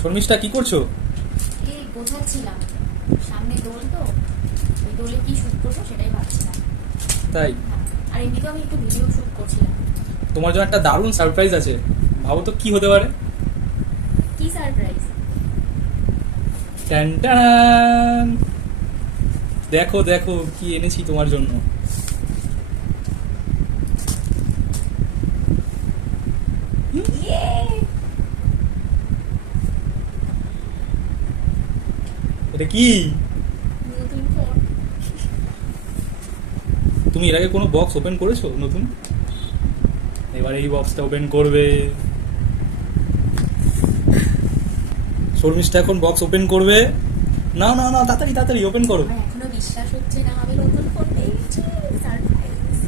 শর্মিষ্ঠা কি করছো? এই বোঝাচ্ছিলাম, সামনে দোল তো, ওই দোলে কি শুট করবো সেটাই ভাবছিলাম। তাই? হ্যাঁ, আর এমনিতেও আমি একটু ভিডিও শুট করছিলাম। তোমার জন্য একটা দারুণ সারপ্রাইজ আছে, ভাবো তো কি হতে পারে। কি সারপ্রাইজ? টান টান, দেখো দেখো কি এনেছি তোমার জন্য। এটা কি? নতুন ফোন। তুমি এর আগে কোনো বক্স ওপেন করেছো নতুন? এবার এই বক্সটা ওপেন করবে। শর্মিষ্ঠা এখন বক্স ওপেন করবে। না না না, তাড়াতাড়ি তাড়াতাড়ি ওপেন করো। আমার এখনো বিশ্বাস হচ্ছে না আমি নতুন ফোন পেয়েছি। সারপ্রাইজ।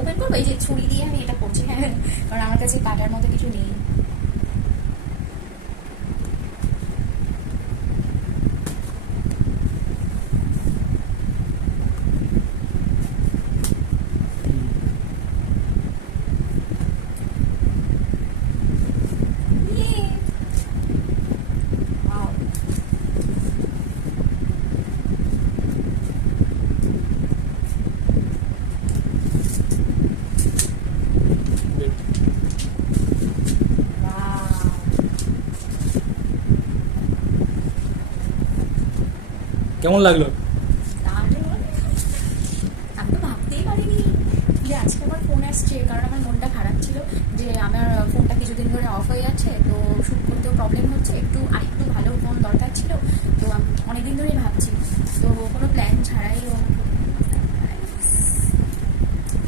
ওপেন করবো, এই যে ছুরি দিয়ে আমি এটা করছি, হ্যাঁ, কারণ আমার কাছে কাটার মতো কিছু নেই। Yay! Wow. Wow. কেমন লাগলো? তাহলে আমি তো ভাবতেই পারিনি যে আজকে আমার ফোন আসছে, কারণ আমার মনটা খারাপ ছিল যে আমার ফোনটা কিছুদিন ধরে অফ হয়ে যাচ্ছে, তো শ্যুট করতেও প্রবলেম হচ্ছে, আরেকটু ভালো ফোন দরকার ছিল। তো আমি অনেকদিন ধরেই ভাবছি, তো কোনো প্ল্যান ছাড়াই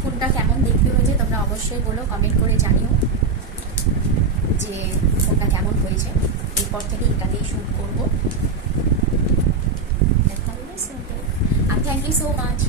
ফোনটা কেমন দেখতে হয়েছে তোমরা অবশ্যই বলো, কমেন্ট করে জানিও যে ফোনটা কেমন হয়েছে। এরপর থেকে এটাতেই শ্যুট করবো। And thank you so much.